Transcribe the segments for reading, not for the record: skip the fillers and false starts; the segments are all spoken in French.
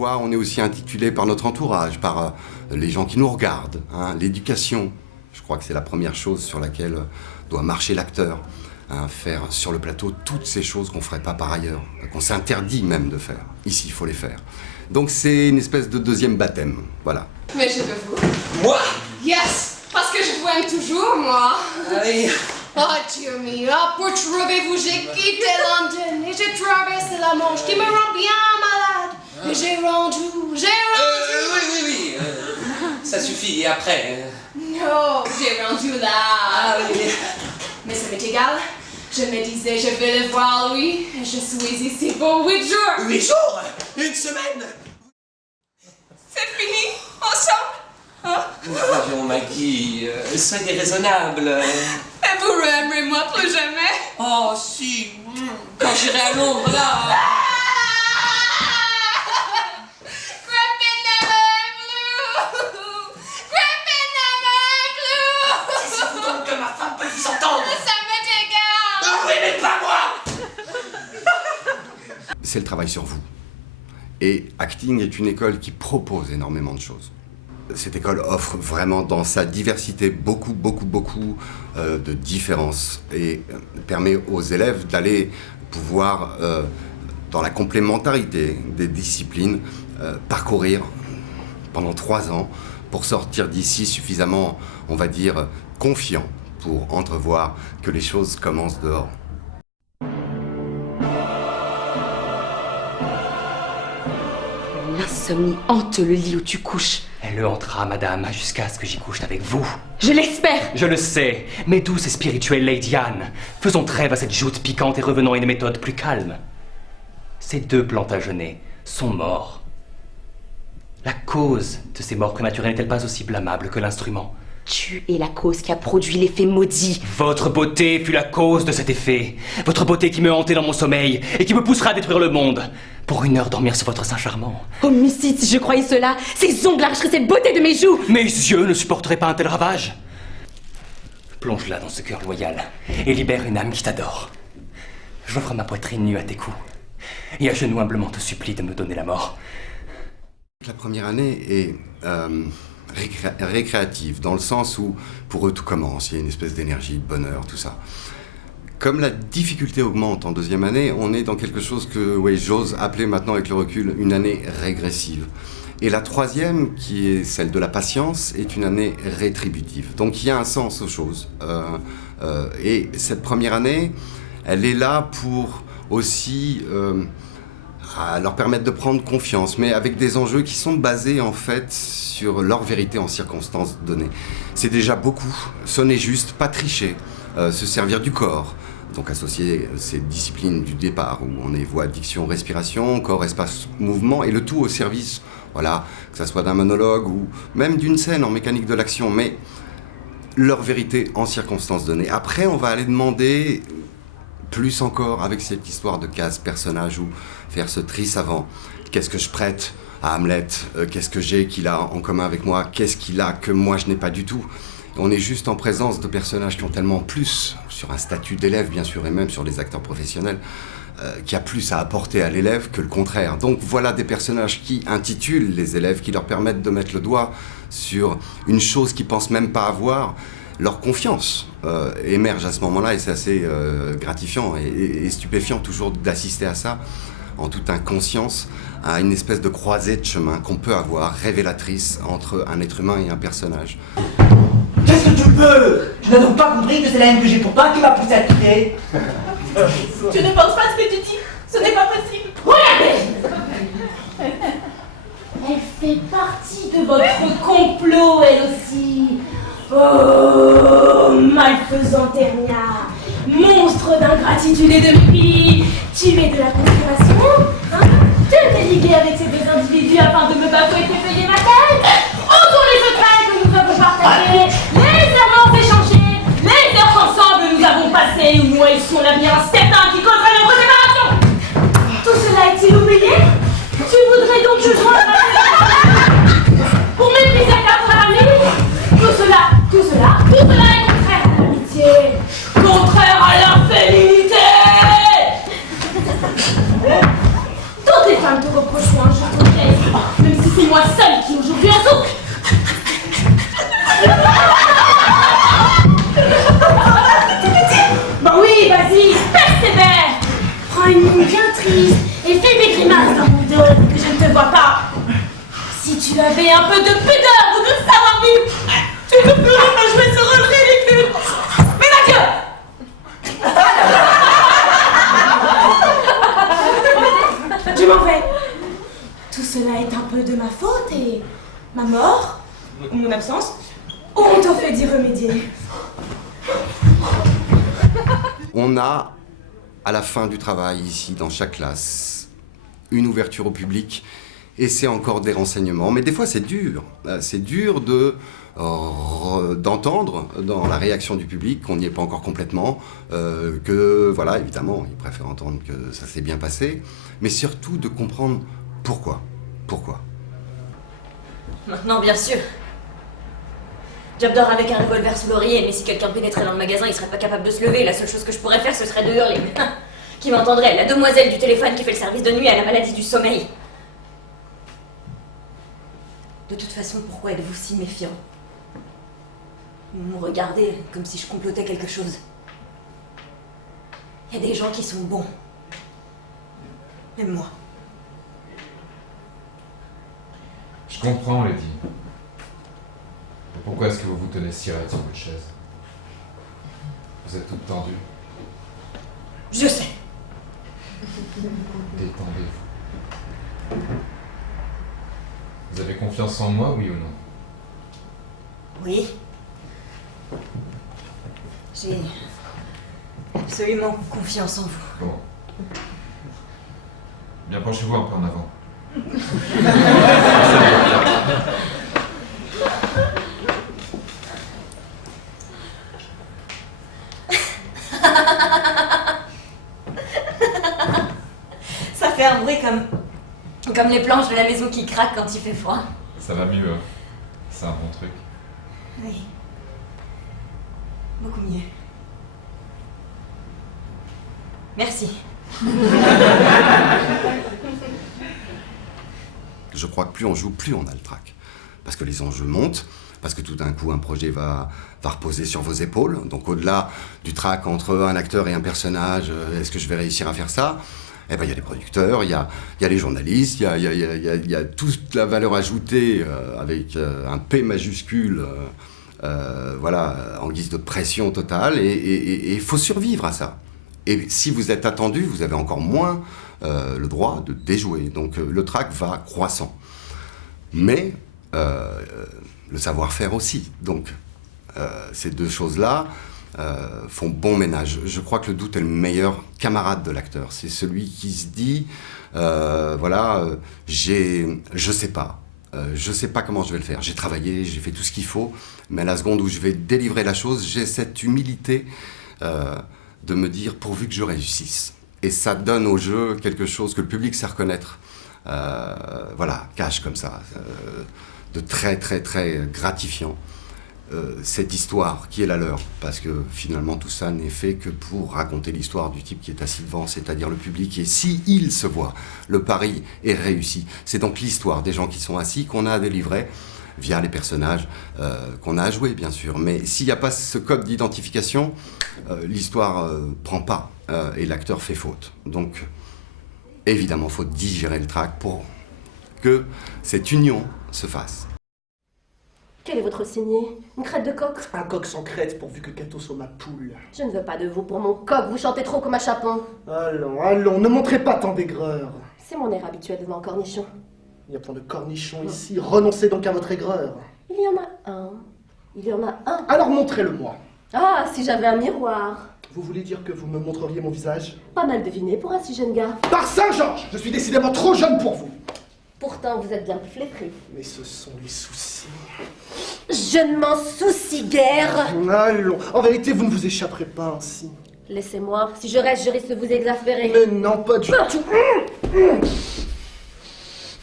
parfois, on est aussi intitulé par notre entourage, par les gens qui nous regardent, hein, l'éducation. Je crois que c'est la première chose sur laquelle doit marcher l'acteur. Hein, faire sur le plateau toutes ces choses qu'on ne ferait pas par ailleurs, qu'on s'interdit même de faire. Ici, il faut les faire. Donc c'est une espèce de deuxième baptême, voilà. Mais je veux vous. Moi? Yes! Parce que je vous aime toujours, moi. Allez. Oh, Dieu mio, pour trouver vous, j'ai quitté London et j'ai traversé la Manche qui me rend bien malade. Et j'ai rendu. Oui. Ça suffit, et après? Non, j'ai rendu là. Ah oui. Mais ça m'est égal. Je me disais, je vais le voir, lui. Je suis ici pour 8 jours. 8 jours? Une semaine? C'est fini, ensemble. Hein? Voyons, Maggie, soyez raisonnable. Et vous m'aimerez moi plus jamais. Oh, si. Quand j'irai à Londres, là. Taisez-vous donc que ma femme peut vous entendre. Ça m'est égal. Oui, mais pas moi. C'est le travail sur vous. Et acting est une école qui propose énormément de choses. Cette école offre vraiment dans sa diversité beaucoup de différences et permet aux élèves d'aller pouvoir, dans la complémentarité des disciplines, parcourir pendant 3 ans pour sortir d'ici suffisamment, on va dire, confiant pour entrevoir que les choses commencent dehors. L'insomnie hante le lit où tu couches. Elle le hantera, madame, jusqu'à ce que j'y couche avec vous. Je l'espère. Je le sais, mais douce et spirituelle Lady Anne, faisons trêve à cette joute piquante et revenons à une méthode plus calme. Ces 2 Plantagenets sont morts. La cause de ces morts prématurées n'est-elle pas aussi blâmable que l'instrument? Tu es la cause qui a produit l'effet maudit. Votre beauté fut la cause de cet effet. Votre beauté qui me hantait dans mon sommeil et qui me poussera à détruire le monde. Pour 1 heure dormir sur votre sein charmant. Homicide, si je croyais cela. Ces ongles arracheraient cette beauté de mes joues. Mes yeux ne supporteraient pas un tel ravage. Plonge-la dans ce cœur loyal et libère une âme qui t'adore. J'offre ma poitrine nue à tes coups et à genoux humblement te supplie de me donner la mort. La première année est récréative, dans le sens où pour eux tout commence, il y a une espèce d'énergie, de bonheur, tout ça. Comme la difficulté augmente en 2e année, on est dans quelque chose que j'ose appeler maintenant avec le recul une année régressive. Et la 3e, qui est celle de la patience, est une année rétributive. Donc il y a un sens aux choses. Et cette première année, elle est là pour aussi leur permettre de prendre confiance, mais avec des enjeux qui sont basés en fait sur leur vérité en circonstances données. C'est déjà beaucoup, sonner juste, pas tricher, se servir du corps. Donc associer ces disciplines du départ, où on est voix, diction, respiration, corps, espace, mouvement, et le tout au service, voilà, que ça soit d'un monologue ou même d'une scène en mécanique de l'action, mais leur vérité en circonstances données. Après, on va aller demander plus encore avec cette histoire de case personnage ou faire ce tri savant. Qu'est-ce que je prête à Hamlet? Qu'est-ce que j'ai qu'il a en commun avec moi? Qu'est-ce qu'il a que moi je n'ai pas du tout? On est juste en présence de personnages qui ont tellement plus, sur un statut d'élève bien sûr, et même sur les acteurs professionnels, qui a plus à apporter à l'élève que le contraire. Donc voilà des personnages qui intitulent les élèves, qui leur permettent de mettre le doigt sur une chose qu'ils pensent même pas avoir. Leur confiance émerge à ce moment-là et c'est assez gratifiant et stupéfiant toujours d'assister à ça, en toute inconscience, à une espèce de croisée de chemin qu'on peut avoir, révélatrice entre un être humain et un personnage. Qu'est-ce que tu peux? Tu n'as donc pas compris que c'est la haine que j'ai pour toi qui m'a poussé à te quitter? Je ne pense pas ce que tu dis. Ce n'est pas possible. Regardez. Elle fait partie de votre complot, elle aussi. Oh, malfaisant Ternia, monstre d'ingratitude et de mépris, tu es de la conspiration, hein? Tu t'es ligué avec ces 2 individus afin de me bafouer et de payer ma tête. Autour les secrets que nous avons partagés, les serments échangés, les heures qu'ensemble nous avons passées, où nous haïssions l'avenir incertain qui causerait notre séparation. Tout cela est-il oublié? Tu voudrais donc que je sois pour mépriser ta frère ami? Tout cela est contraire à l'amitié, contraire à l'infidélité. Toutes les femmes te reprocheront un jour ton geste. une mine bien triste et fais des grimaces dans mon dos que je ne te vois pas. Si tu avais un peu de pudeur ou de savoir-vivre, tu ne pourrais pas jouer ce rôle ridicule. Mais adieu. Je m'en vais. Tout cela est un peu de ma faute et ma mort, ou mon absence, ont en fait d'y remédier. On a, à la fin du travail, ici, dans chaque classe, une ouverture au public, et c'est encore des renseignements. Mais des fois, c'est dur. C'est dur d'entendre dans la réaction du public qu'on n'y est pas encore complètement, que, voilà, évidemment, ils préfèrent entendre que ça s'est bien passé, mais surtout de comprendre pourquoi. Pourquoi ? Maintenant, bien sûr. Job dort avec un revolver sous l'oreiller, mais si quelqu'un pénétrait dans le magasin, il serait pas capable de se lever. La seule chose que je pourrais faire, ce serait de hurler. Qui m'entendrait? La demoiselle du téléphone qui fait le service de nuit à la maladie du sommeil. De toute façon, pourquoi êtes-vous si méfiant? Vous me regardez comme si je complotais quelque chose. Il y a des gens qui sont bons. Même moi. Je comprends, Lady. Pourquoi est-ce que vous vous tenez si raide sur votre chaise? Vous êtes toute tendue. Je sais. Détendez-vous. Vous avez confiance en moi, oui ou non? Oui. J'ai absolument confiance en vous. Bon. Bien, penchez-vous un peu en avant. Ça fait un bruit comme les planches de la maison qui craquent quand il fait froid. Ça va mieux, hein? C'est un bon truc. Oui. Beaucoup mieux. Merci. Je crois que plus on joue, plus on a le trac. Parce que les enjeux montent, parce que tout d'un coup, un projet va reposer sur vos épaules. Donc au-delà du trac entre un acteur et un personnage, est-ce que je vais réussir à faire ça? Eh ben, il y a les producteurs, il y a les journalistes, il y a toute la valeur ajoutée avec un P majuscule, voilà, en guise de pression totale, et il faut survivre à ça. Et si vous êtes attendu, vous avez encore moins le droit de déjouer. Donc le trac va croissant. Mais le savoir-faire aussi. Donc ces deux choses-là font bon ménage. Je crois que le doute est le meilleur camarade de l'acteur. C'est celui qui se dit, voilà, je sais pas. Je sais pas comment je vais le faire. J'ai travaillé, j'ai fait tout ce qu'il faut, mais à la seconde où je vais délivrer la chose, j'ai cette humilité de me dire pourvu que je réussisse. Et ça donne au jeu quelque chose que le public sait reconnaître. Voilà, cache comme ça, de très très très gratifiant. Cette histoire qui est la leur, parce que finalement tout ça n'est fait que pour raconter l'histoire du type qui est assis devant, c'est-à-dire le public, et si il se voit, le pari est réussi. C'est donc l'histoire des gens qui sont assis qu'on a à délivrer via les personnages qu'on a à jouer, bien sûr. Mais s'il n'y a pas ce code d'identification, l'histoire prend pas, et l'acteur fait faute. Donc, évidemment, il faut digérer le trac pour que cette union se fasse. Quel est votre signet? Une crête de coq? Un coq sans crête pourvu que Cato soit ma poule. Je ne veux pas de vous pour mon coq, vous chantez trop comme un chapon. Allons, allons, ne montrez pas tant d'aigreur. C'est mon air habituel devant un cornichon. Il y a plein de cornichons ici, renoncez donc à votre aigreur. Il y en a un. Il y en a un. Alors montrez-le-moi. Ah, si j'avais un miroir. Vous voulez dire que vous me montreriez mon visage? Pas mal deviné pour un si jeune gars. Par Saint-Georges, je suis décidément trop jeune pour vous. Pourtant, vous êtes bien flétri. Mais ce sont les soucis. Je ne m'en soucie guère. Allons, en vérité, vous ne vous échapperez pas ainsi. Laissez-moi, si je reste, je risque de vous exaspérer. Mais non, pas du tout.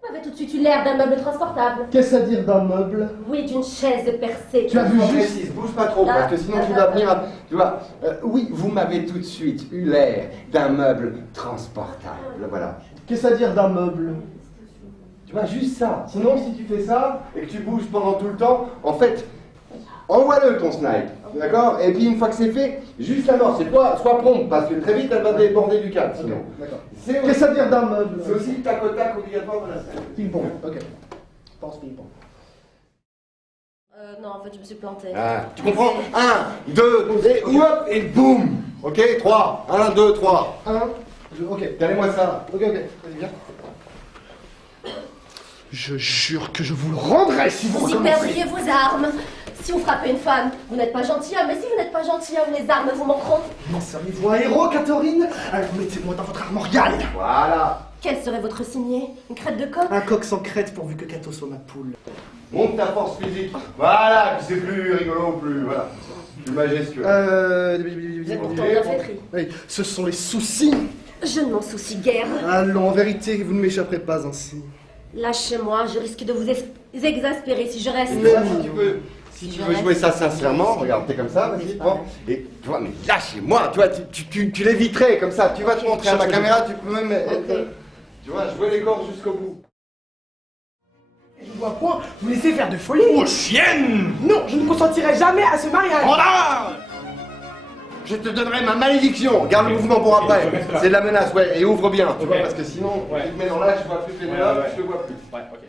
Vous avez tout de suite eu l'air d'un meuble transportable. Qu'est-ce à dire d'un meuble? Oui, d'une chaise percée. Tu as vu juste, bouge pas trop, parce que sinon tu vas venir. Tu vois, oui, vous m'avez tout de suite eu l'air d'un meuble transportable, voilà. Qu'est-ce à dire d'un meuble? Tu vois, juste ça. Sinon, si tu fais ça et que tu bouges pendant tout le temps, en fait, envoie-le ton snipe, d'accord? Et puis une fois que c'est fait, juste alors, c'est toi, sois prompt, parce que très vite elle va déborder du cadre, sinon. D'accord. Qu'est-ce que ça veut dire d'un meuble? C'est aussi tac au tac obligatoire dans la scène. Ping-pong, ok. Pense ping-pong. Non, en fait, je me suis plantée. Ah, tu comprends? 1, 2, et hop, et boum! Ok, 3. 1, 2, 3. 1, 2, ok. Donnez-moi ça. Ok, vas-y, viens. Je jure que je vous le rendrai si vous Si recommencez. perdriez vos armes, si vous frappez une femme, vous n'êtes pas gentilhomme, mais si vous n'êtes pas gentilhomme, les armes vous manqueront. Non, seriez-vous un héros, Catherine? Alors mettez-moi dans votre armorial. Voilà. Quel serait votre signet? Une crête de coq? Un coq sans crête pourvu que Cato soit ma poule. Monte ta force physique. Voilà, puis c'est plus rigolo, plus. Voilà. Plus majestueux. Vous êtes pourtant bien flétri. Oui, ce sont les soucis. Je ne m'en soucie guère. Allons, en vérité, vous ne m'échapperez pas ainsi. Lâchez-moi, je risque de vous exaspérer si je reste. Si tu veux jouer ça sincèrement, regarde, t'es comme ça, vas-y, prends. Et tu vois, mais lâchez-moi, tu vois, tu l'éviterais comme ça. Tu vas te montrer à ma caméra, tu peux même. Tu vois, jouer les cordes jusqu'au bout. Je ne vois point vous laisser faire de folie. Oh, chienne! Non, je ne consentirai jamais à ce mariage. Je te donnerai ma malédiction. Garde le mouvement pour après. C'est de la menace, ouais, et ouvre bien, tu vois, parce que sinon, tu te mets dans l'âge, je vois plus tes mains, je te vois plus. Ouais, ok.